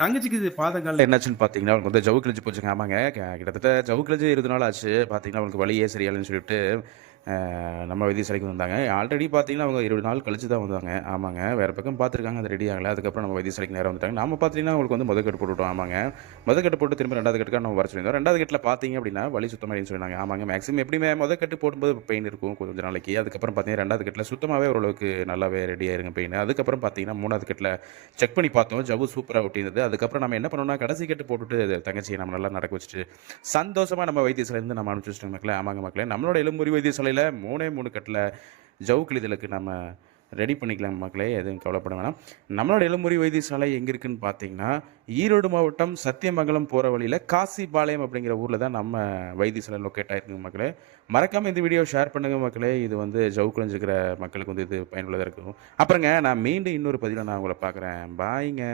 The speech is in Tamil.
தங்கச்சிக்கு இது பாதங்காலில் என்னாச்சுன்னு பார்த்தீங்கன்னா அவனுக்கு வந்து ஜவு கிழிஞ்சு போச்சுங்க. ஆமாங்க. கிட்டத்தட்ட ஜவு கிழிஞ்சு இருபது நாள் ஆச்சு. பார்த்தீங்கன்னா அவனுக்கு வழியே சரியாலன்னு சொல்லிட்டு நம்ம நம்ம சிலைக்கு வந்தாங்க. ஆல்ரெடி பார்த்தீங்கன்னா அவங்க இருபது நாள் கழிச்சு தான் வந்தாங்க. ஆமாங்க. வேறு பக்கம் பார்த்துருக்காங்க அது ரெடி ஆகலை. அதுக்கப்புறம் நம்ம வைத்தியசாலைக்கு நேரம் வந்துட்டாங்க. நம்ம பார்த்தீங்கன்னா அவங்களுக்கு வந்து முதக்கட்டு போட்டுவிட்டோம் ஆமாங்க. முதக்கட்டு போட்டு திரும்ப ரெண்டாவது கட்டுக்காக நம்ம வர சொல்லியிருந்தோம். ரெண்டாவது கட்டில் பார்த்தீங்க அப்படின்னா வலி சுத்தமாக சொன்னாங்க. ஆமாங்க. மேக்ஸிமம் எப்படியுமே முதக்கட்டு போடும்போது பெயின் இருக்கும் கொஞ்சம் நாளைக்கு. அதுக்கப்புறம் பார்த்தீங்கன்னா ரெண்டாவது கட்டில் சுத்தமாகவே ஓரளவுக்கு நல்லாவே ரெடி ஆயிருங்க பெயின் அதுக்கப்புறம் பார்த்தீங்கன்னா மூணாவது கட்டில் செக் பண்ணி பார்த்தோம். ஜவு சூப்பராக ஒட்டியிருந்தது. அதுக்கப்புறம் நம்ம என்ன பண்ணோம்னா கடைசி கட்டு போட்டுட்டு தங்கச்சியை நம்ம நல்லா நடக்க வச்சுட்டு சந்தோஷமாக நம்ம வைத்தியசாலையிலேருந்து நம்ம அனுப்பிச்சு வச்சுட்டோம் மக்களே. ஆமாங்க மக்களே. நம்மளோட எலும்புரி காலையில் மூணே மூணு கட்டில் ஜவு இதழுக்கு நம்ம ரெடி பண்ணிக்கலாம் மக்களே எதுவும் கவலைப்பட வேணாம். நம்மளோட இளமுறை வைத்தியசாலை எங்கே இருக்குன்னு பார்த்தீங்கன்னா ஈரோடு மாவட்டம் சத்தியமங்கலம் போகிற வழியில் காசிபாளையம் அப்படிங்கிற ஊரில் தான் நம்ம வைத்தியசாலை லொக்கேட் ஆகிருக்குங்க மக்களே. மறக்காமல் இந்த வீடியோ ஷேர் பண்ணுங்க மக்களே. இது வந்து ஜவு மக்களுக்கு வந்து இது பயனுள்ளதாக இருக்கும். அப்புறங்க நான் மீண்டும் இன்னொரு பதிவில் நான் உங்களை பார்க்குறேன். பாய்ங்க